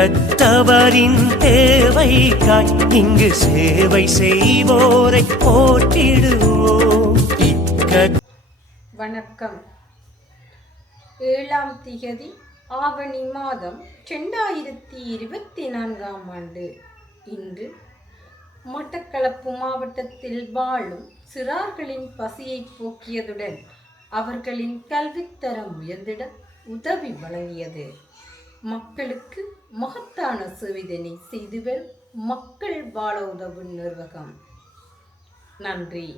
கற்றவரின் தேவைக்காய் இங்கு சேவை செய்வோரை போற்றிடுவோம். வணக்கம். 7ஆம் திகதி ஆவணி மாதம் 2024ஆம் ஆண்டு. இன்று மட்டக்களப்பு மாவட்டத்தில் வாழும் சிறார்களின் பசியை போக்கியதுடன் அவர்களின் கல்வித்தரம் உயர்ந்திட உதவி வழங்கியது. மக்களுக்கு மகத்தான சேவையினை செய்து வரும் மக்கள் வாழ உதவும் நிர்வாகம். நன்றி.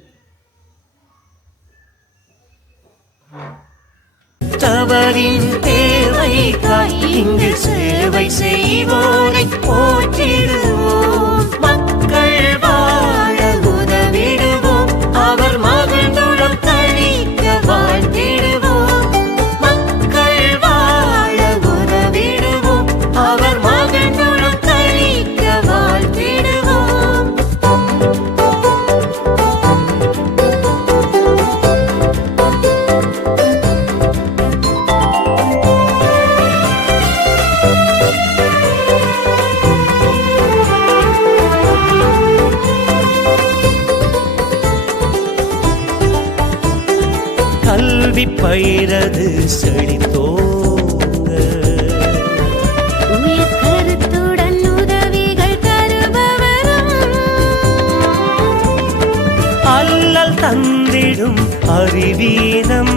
தவறின் தேவைக்காய் இங்கு சேவை செய்வோரை போற்றிடுவோம். மக்கள் வாழ உதவிடுவோம். அவர் மகிழ்ந்துடன் கழிக்க வாழ்த்திடுவோம். மக்கள் வாழ உதவிடுவோம். அவர் மகிழ்ந்துடன் கழிக்க வாழ்த்திடுவோம். கல்வி பயிரது செழித்தோங்க, உயிர் கருத்துடன் உதவிகள் தருபவரும், அல்லல் தந்திடும் அறிவீனம்